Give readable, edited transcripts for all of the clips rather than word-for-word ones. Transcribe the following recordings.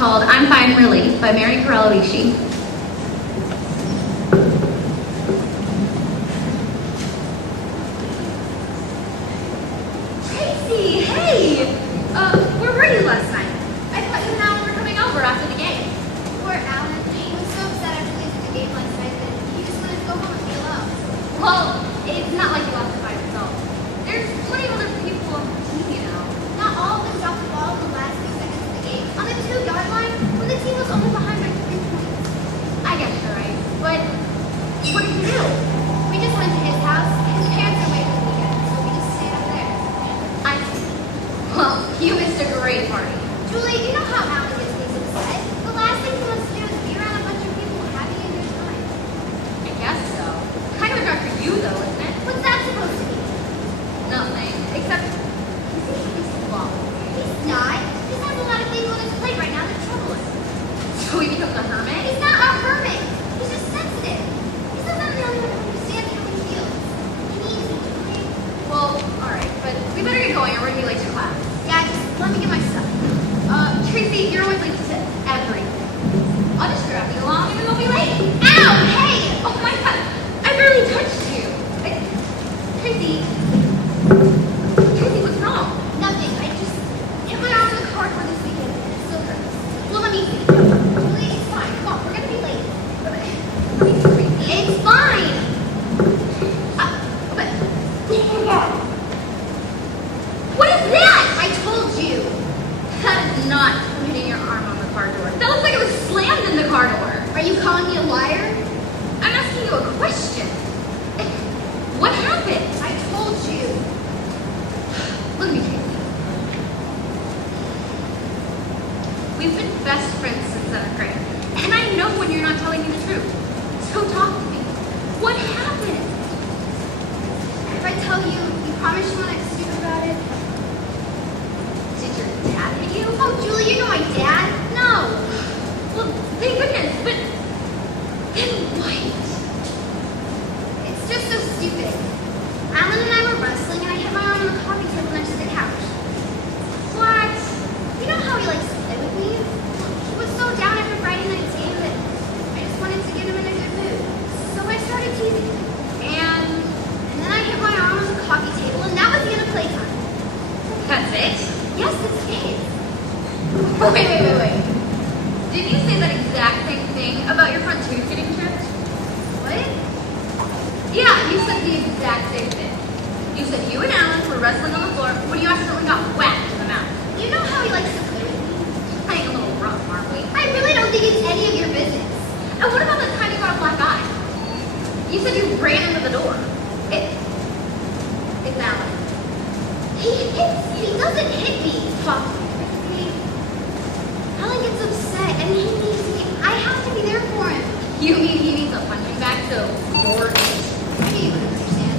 called I'm Fine Really by Mary Corello-Ishi. Tracy, hey! Where were you last night? I thought you and Alan were coming over after the game. Poor Alan. He was so upset after losing the game last night that he just wanted to go home and be alone. Well, it's not like you lost it by yourself. There's plenty of other people on the team, you know. Not all of them dropped the ball in the last few seconds of the game. On the 2-yard line, when the team was only behind by 3 points. I guess you're right. But what did you do? We just went to his house. His parents are away for the weekend, so we just stayed up there. I see. Well, you missed a great party. Julie, you know how Alan gets things upset. The last thing he wants to do is be around a bunch of people having a good time. I guess so. Kind of a drag for you, though, isn't it? What's that supposed to be? Nothing. Except he's football. He's not. He has a lot of things on his plate right now that trouble him. So he becomes a hermit? He's not a hermit. He's just sensitive. He's not the only one who understands how he feels. He needs me, Julie. Well, alright, but we better get going or we're going to be late to class. Yeah, just let me get my stuff. Tracy, you're always late to everything. I'll just grab you along and we won't be late. Ow! Hey! Oh my god, I barely touched you. Tracy, what's wrong? Nothing. I just hit my arm in the cardboard this weekend and it still hurts. Well, let me see. Julie, it's fine. Come on, we're gonna be late. It's fine. But what is that? I told you. That is not hitting your arm on the car door. That looks like it was slammed in the car door. Are you calling me a liar? I'm asking you a question. What happened? I told you. Look at me, Tracy. We've been best friends since 7th grade. And I know when you're not telling me the truth. So talk to me. What happened? If I tell you, you promise you won't act stupid about it? Did your dad hit you? Oh, Julie, you know my dad? No. Well, thank goodness, but then what? It's just so stupid. Alan and I were wrestling and I hit my arm on the coffee table next to the couch. What? You know how he likes to play with me? He was so down after Friday night's game that I just wanted to get him in a good mood. So I started teasing him. And then I hit my arm on the coffee table and that was the end of playtime. That's it? Yes, that's it. Wait. Did you say that exact same thing about your front tooth getting chipped? What? Yeah, you said the exact same thing. You said you and Alan were wrestling on the floor when you accidentally got whacked in the mouth. You know how he likes to play with me? Playing a little rough, aren't we? I really don't think it's any of your business. And what about the time you got a black eye? You said you ran into the door. It's Alan. He hits me. He doesn't hit me. Talk to me, Tracy. Alan gets upset and he needs me. I have to be there for him. You mean he needs a punching bag so you're it? I knew you would understand.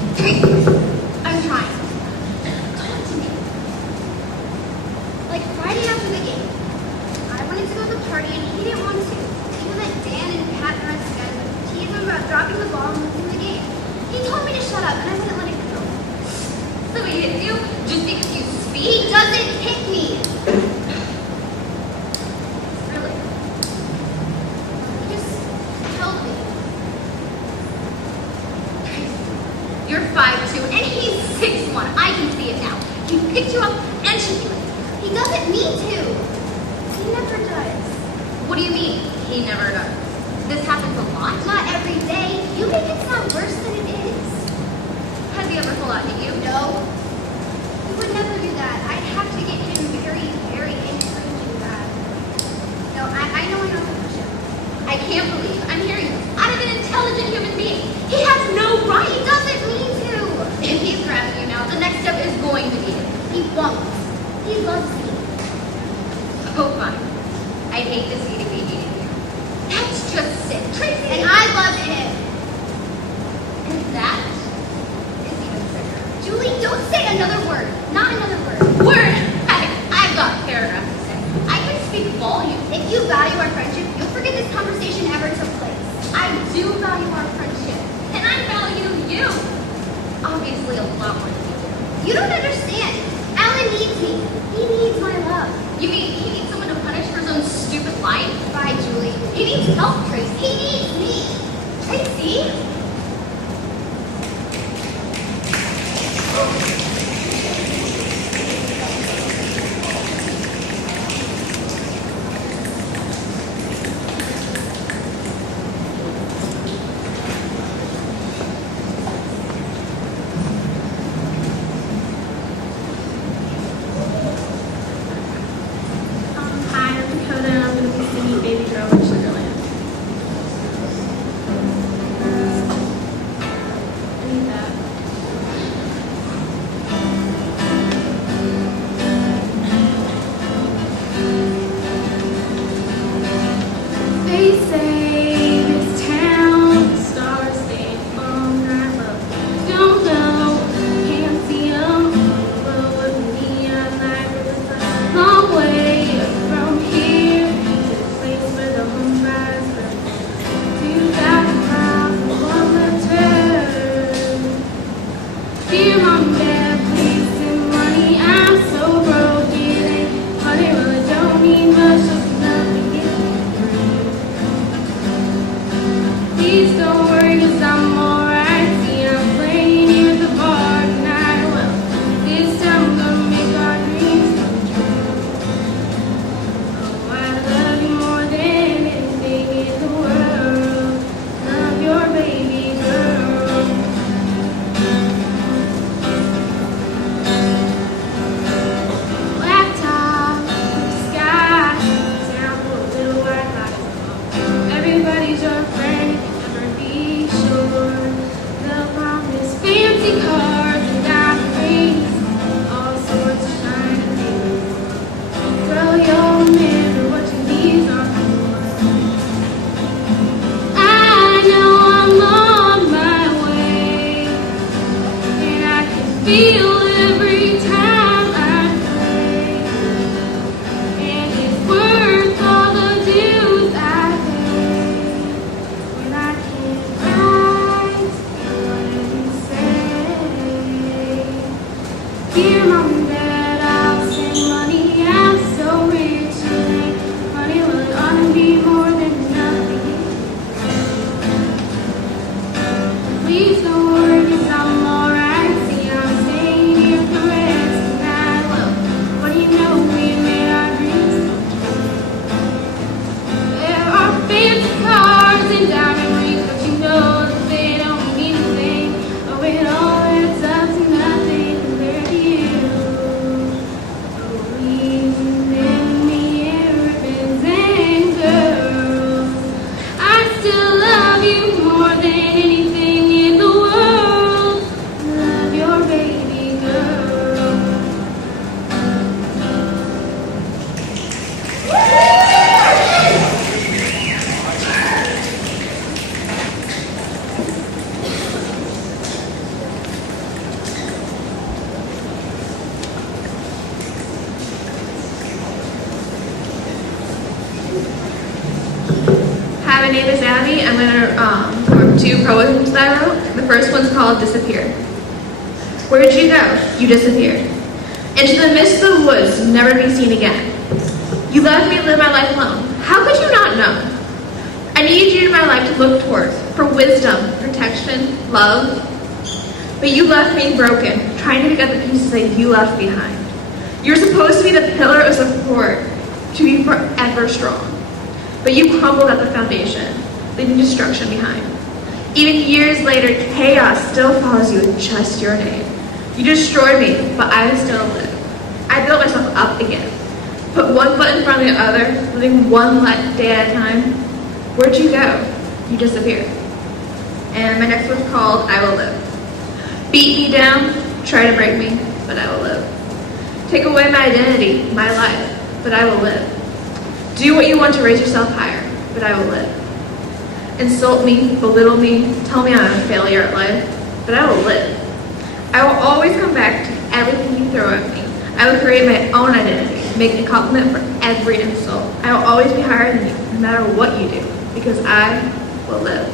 I'm trying. Talk to me. Like Friday after the game, I wanted to go to the party and he didn't want to. Even let Dan and Pat and us guys tease him about dropping the ball and losing the game. He told me to shut up and I wouldn't let it go. So he hits you just because you speak? He doesn't hit me. Really? He just held me. You're 5'2" and he's 6'1". I can see it now. He picked you up and shook you. He doesn't need to. He never does. What do you mean, he never does? This happens a lot? Not every day. You make it sound worse than it is. Has he ever full out hit you? No. He would never do that. I'd have to get him very, very angry to do that. No, I know I don't have to push him. I can't believe I'm hearing this out of an intelligent human being. He has no right. He doesn't mean to. If he's grabbing you now, the next step is going to be him. He won't. He loves me. Oh, fine. I'd hate to see if he hated you. That's just sick. Tracy! And I love him. And that is even sicker. Julie, don't say another word. Not another word. Word! I've got a paragraph to say. I can speak volume. If you value our friendship, you'll forget this conversation ever took place. I do value our friendship. And I value you. Obviously a lot more than you do. You don't understand. Alan needs me. He needs my love. You mean he needs someone to punish for some stupid needs help, Tracy. He needs me. Tracy? Hi, I'm Dakota, and I'm going to be singing Baby Girl in Sugarland. I need that. They say this town stars stay all night long. Don't know, can't see 'em. Well, with me, I like it's a long way from here to the place where the home rise from. 2,000 miles from one return. Dear Mom and Dad, please send money. I'm so broke, it ain't funny. Well, I don't need much, just enough to get me through. Please don't worry, 'cause I'm alright. See, I'm playing here at the bar tonight. Well, this time we're gonna make our dreams come true. Oh, I love you more than anything in the world. Love your baby girl. Black top, sky, down for a little white light. Everybody's your friend, you can never be sure. They'll promise fancy cars and diamond rings, all sorts of shiny things. Well, you'll remember what your needs are for. I know I'm on my way, and I can feel every time I pray. And it's worth all the dues I pay when I can't write what you say. Dear Mom and Dad, I'll send money. I'm so rich, it ain't funny. Well, it ought to be more than nothing. Please don't worry, 'cause I'm alright. See, I'm staying here for rest tonight. Well, what do you know? We made our dreams come true. There are fancy cars and diamond rings, but you know that they don't mean a thing. Oh, it all adds up to nothing compared to you. Oh, please send me ribbons and girls. I still love you more than anything in the world. Love your baby girl. Hi, my name is Abby. I'm going to perform two poems that I wrote. The first one's called Disappear. Where'd you go? You disappeared. Into the midst of the woods, never be seen again. You left me to live my life alone. How could you not know? I needed you in my life to look towards for wisdom, protection, love. But you left me broken, trying to pick up the pieces that you left behind. You're supposed to be the pillar of support, to be forever strong. But you crumbled at the foundation, leaving destruction behind. Even years later, chaos still follows you with just your name. You destroyed me, but I still live. I built myself up again. Put one foot in front of the other, living one day at a time. Where'd you go? You disappeared. And my next one's called I Will Live. Beat me down, try to break me, but I will live. Take away my identity, my life, but I will live. Do what you want to raise yourself higher, but I will live. Insult me, belittle me, tell me I'm a failure at life, but I will live. I will always come back to everything you throw at me. I will create my own identity, make a compliment for every insult. I will always be higher than you, no matter what you do, because I will live.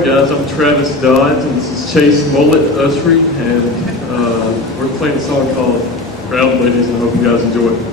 Alright guys, I'm Travis Dodds and this is Chase Mullet Usry, and we're playing a song called Proud Ladies, and I hope you guys enjoy it.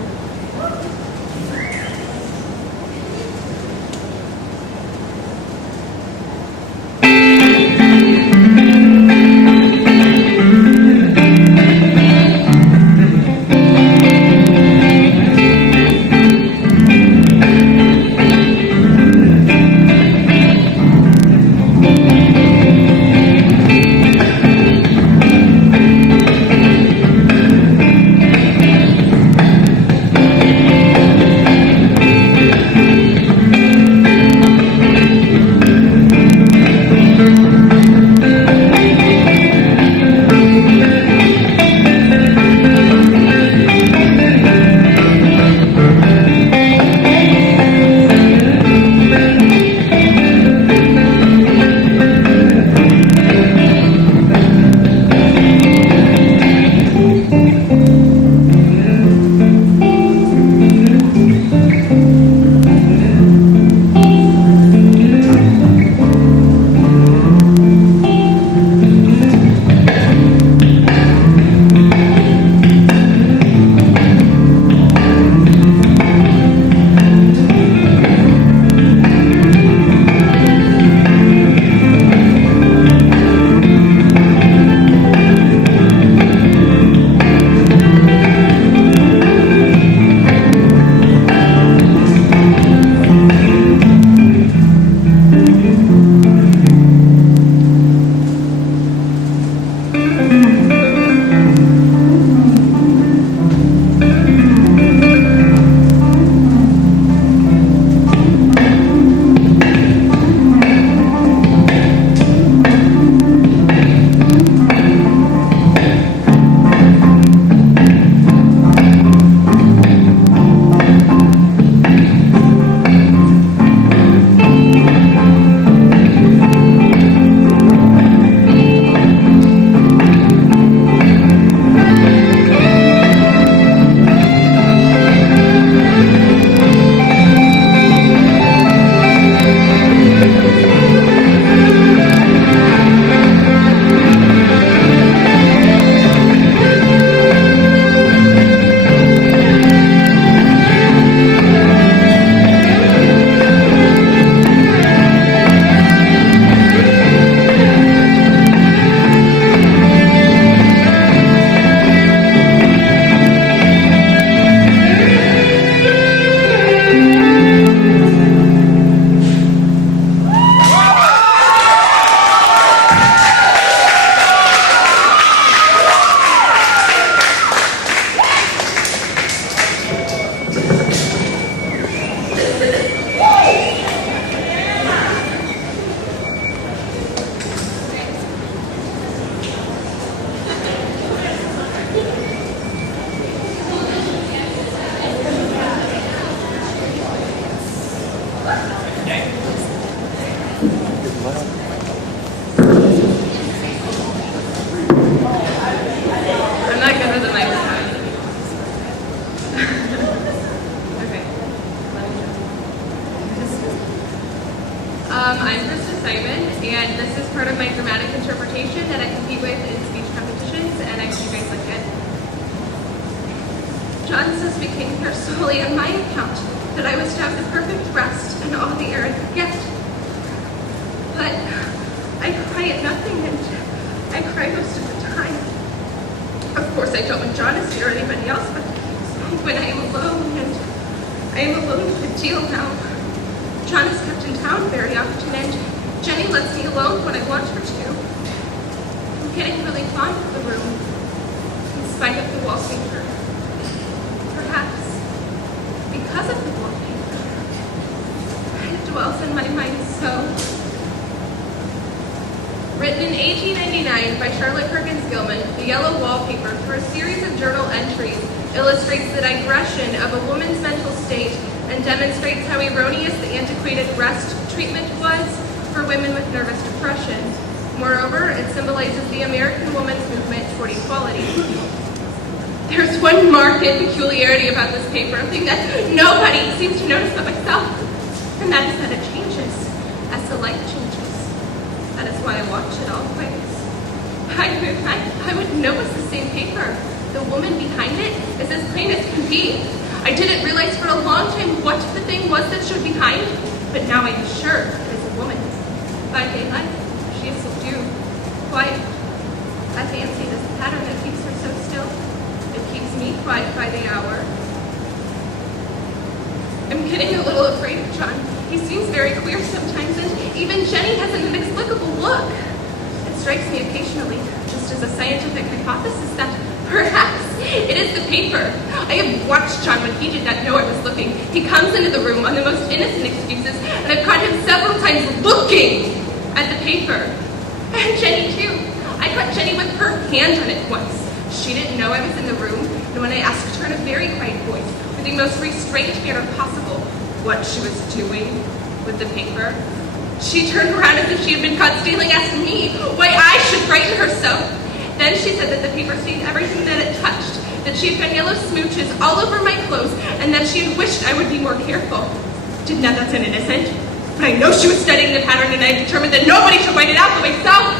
I'm not good with the microphone. Okay. I'm Krista Simon, and this is part of my dramatic interpretation that I compete with in speech competitions, and I hope you guys like it. John says we came here solely on my account, that I was to have the perfect rest and all the air I could get. But I cry at nothing, and I cry most of the time. Of course, I don't when John is here or anybody else, but when I am alone, and I am alone a good deal now. John is kept in town very often, and Jenny lets me alone when I want her to. I'm getting really fond of the room, in spite of the wallpaper. Perhaps because of the wallpaper, it dwells in my mind so. Written in 1899 by Charlotte Perkins Gilman, the yellow wallpaper, through a series of journal entries, illustrates the digression of a woman's mental state and demonstrates how erroneous the antiquated rest treatment was for women with nervous depression. Moreover, it symbolizes the American woman's movement toward equality. There's one marked peculiarity about this paper, a thing that nobody seems to notice but myself, and that is that it changes as the light changes. That why I watch it always. I would know it's the same paper. The woman behind it is as plain as can be. I didn't realize for a long time what the thing was that stood behind, but now I'm sure it is a woman. By daylight, she is subdued, quiet. I fancy this pattern that keeps her so still. It keeps me quiet by the hour. I'm getting a little afraid of John. He seems very queer sometimes, and even Jenny has an inexplicable look. It strikes me occasionally, just as a scientific hypothesis, that perhaps it is the paper. I have watched John when he did not know I was looking. He comes into the room on the most innocent excuses, and I've caught him several times looking at the paper. And Jenny, too. I caught Jenny with her hand on it once. She didn't know I was in the room, and when I asked her in a very quiet voice, with the most restrained manner possible, what she was doing with the paper, she turned around as if she had been caught stealing, asked me why I should frighten her so. Then she said that the paper stained everything that it touched, that she had found yellow smooches all over my clothes, and that she had wished I would be more careful. Did not that sound innocent? But I know she was studying the pattern, and I determined that nobody should find it out but myself.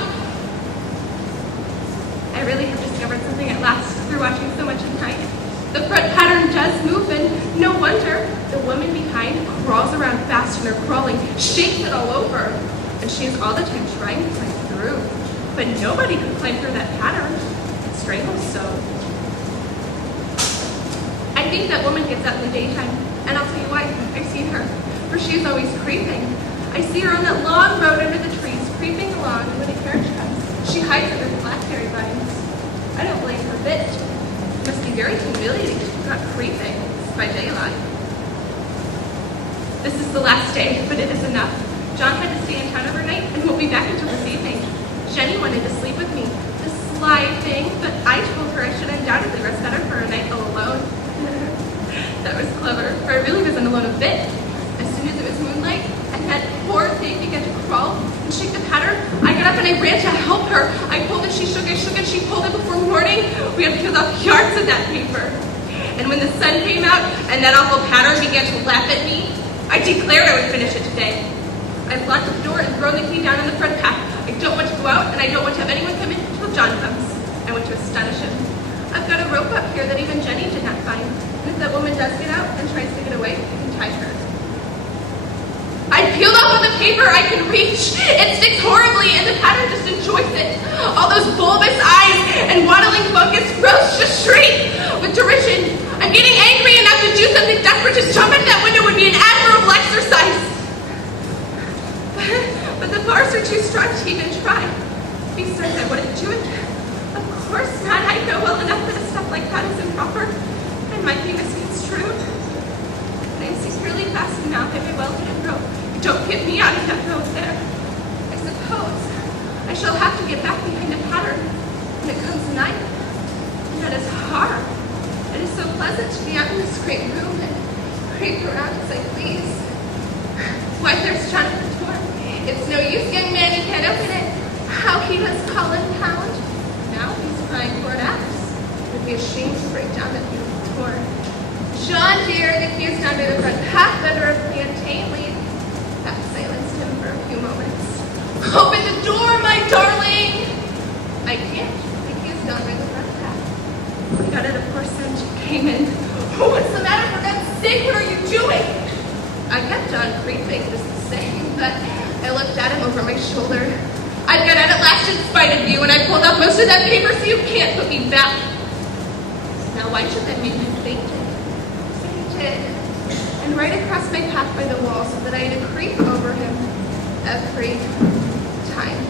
I really have discovered something at last through watching so much at night. The front pattern does move, and no wonder. The woman behind crawls around fast in her crawling, shakes it all over, and she is all the time trying to climb through. But nobody could climb through that pattern. It strangles so. I think that woman gets out in the daytime, and I'll tell you why. I've seen her, for she is always creeping. I see her on that long road under the trees, creeping along, and when a carriage comes, she hides under the blackberry vines. I don't blame her a bit. It must be very humiliating to be caught creeping by daylight. This is the last day, but it is enough. John had to stay in town overnight and won't be back until this evening. Jenny wanted to sleep with me, the sly thing, but I told her I should undoubtedly rest better for a night all alone. That was clever, for I really wasn't alone a bit. As soon as it was moonlight, and that poor thing began to crawl and shake the pattern, I got up and I ran to help her. I pulled and she shook, I shook and she pulled, and before morning, we had peeled off yards of that paper. And when the sun came out and that awful pattern began to laugh at me, I declared I would finish it today. I've locked the door and thrown the key down on the front path. I don't want to go out, and I don't want to have anyone come in until John comes. I want to astonish him. I've got a rope up here that even Jenny did not find. And if that woman does get out and tries to get away, I can tie her. I peeled off all the paper I can reach. It sticks horribly, and the pattern just enjoys it. All those bulbous eyes and waddling focus roast just shriek with derision. I'm getting angry enough to do something desperate. To jump into that window would be an admirable exercise. But the bars are too strong to even try. Besides, I wouldn't do it. Of course not. I know well enough that stuff like that is improper and might be misconstrued. And I'm securely fastened now by my well-hidden rope. Don't get me out of that rope there. I suppose I shall have to get back behind the pattern when it comes night. And that is hard. It is so pleasant to be out in this great room and creep around as I please. Why, there's John at the door. It's no use, young man, you can't open it. How he does call and pound. Now he's crying for an axe. Would be ashamed to break down that beautiful door. John, dear, the key is down by the front path under a plantain leaf. That silenced him for a few moments. Open the door, my darling! I can't. The key is down by the front path. I got it, of course, and came in. Oh, what's the matter? For God's sake, what are you doing? I kept on creeping, just the same, but I looked at him over my shoulder. I've got out at last in spite of you, and I pulled out most of that paper so you can't put me back. Now why should that make you fainted? Fainted. And right across my path by the wall so that I had to creep over him every time.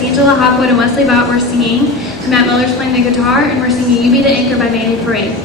Angela Hopwood and Wesley Bott were singing, Matt Miller's playing the guitar, and we're singing You Be the Anchor by Mayday Parade.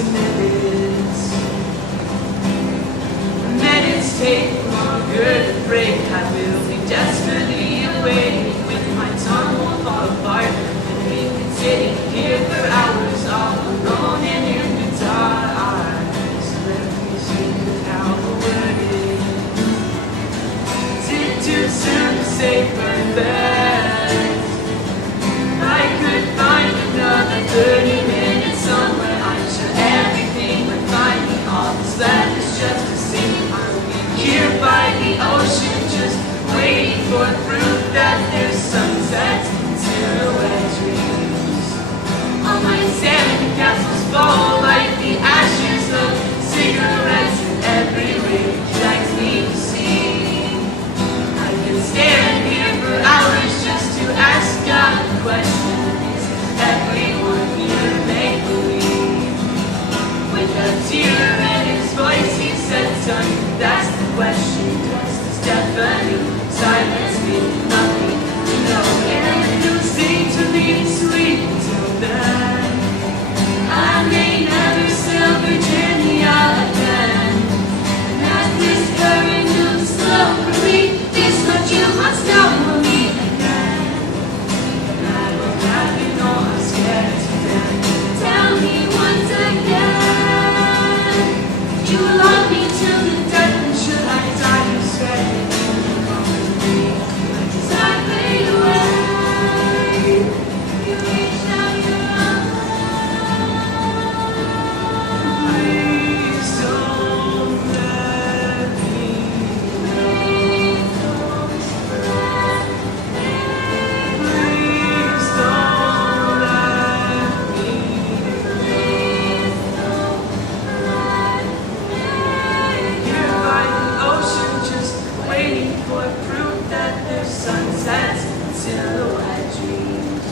to minutes. Minutes take longer to break. I will be desperately awaiting when my tongue will fall apart. And we've been sitting here for hours all alone and in the dark. So let me think of how the word is. Is it too soon to say perfect? I could find another 30 minutes somewhere. I'm sure everything would find me. All that's left is just to see. I'll be here by the ocean, just waiting for proof that there's sunsets and silhouette dreams. All my sand castles fall like the ashes of cigarettes, and every ray drags me to see. I can stand here for hours just to ask God the question: is everyone here make believe? With a tear in his voice, he said, "Son, that's the question. Does this deafening silence mean nothing? No, and it'll seem to me sweet until then. I may never sail Virginia again. And as this current moves slow for me, this much you must know for me again. And I will have it all I'm scared to death. Tell me once again, you will love me till the death, and should I die, you said that you would come with me. As I fade away, you reach out your arms. Please don't let me go. Please don't let me go. Please don't let me go. Please don't let me go. Here by the ocean, just waiting for proof that there's sunsets and silhouette dreams.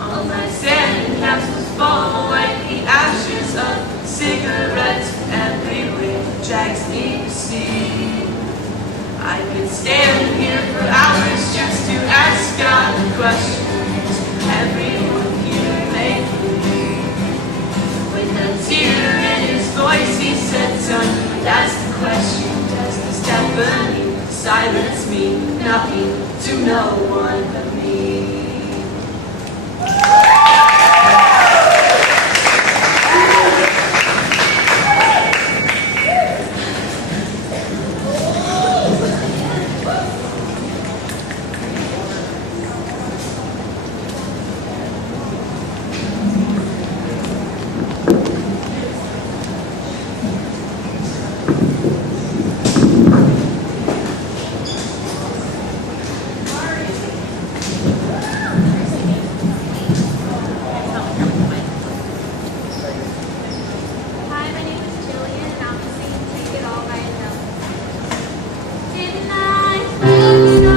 All my sand castles fall like the ashes of cigarettes. Every wind drags me to sea. I could stand here for hours just to ask God the questions. Everyone here make believe. With a tear in his voice, he said, "Son, that's the question. Does this deafening silence mean nothing to no one but me?" Hi, my name is Jillian, and I'll be singing Take It All by Adele. Didn't I think so?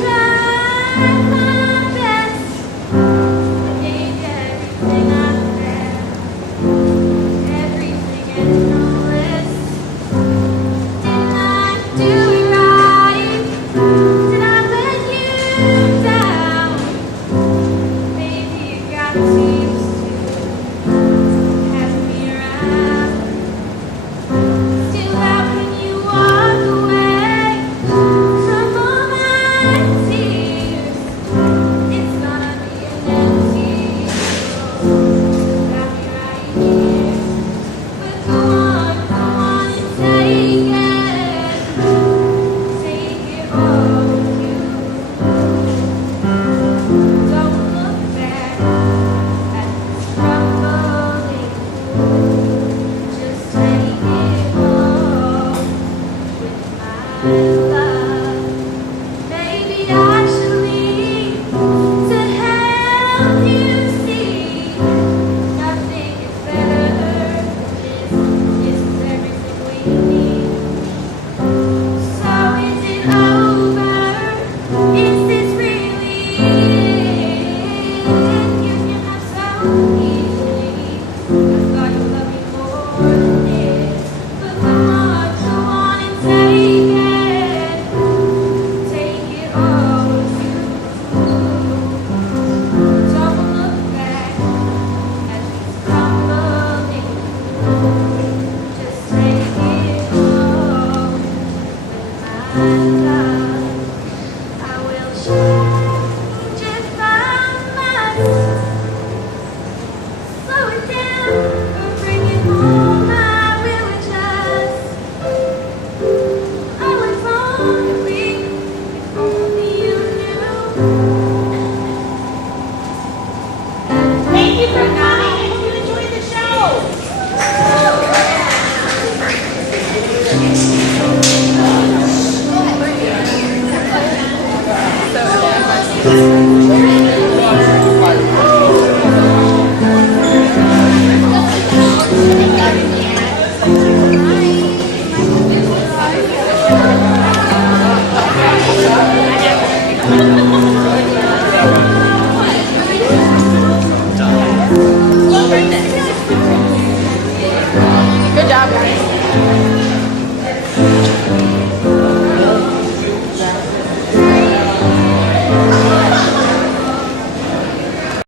Tried my best. I gave you everything I had. Everything and no less. Didn't I do it right? Did I let you down? Maybe you got used to have me around. Still, how can you walk away from all my tears? It's gonna be an empty road without me right here. But go on and take it all you. Don't look back at this crumbling. Just take it all with my love. Maybe I should leave to help you see nothing is better than this. This is everything we need. So is it over? Is this really it? You can have so easily. I thought you loved me more than this. But come on and take it. and I will change if I must. Slow it down, bring it home, I will adjust. I was hungry, if only you knew. Thank you for coming. I hope you enjoyed the show. So,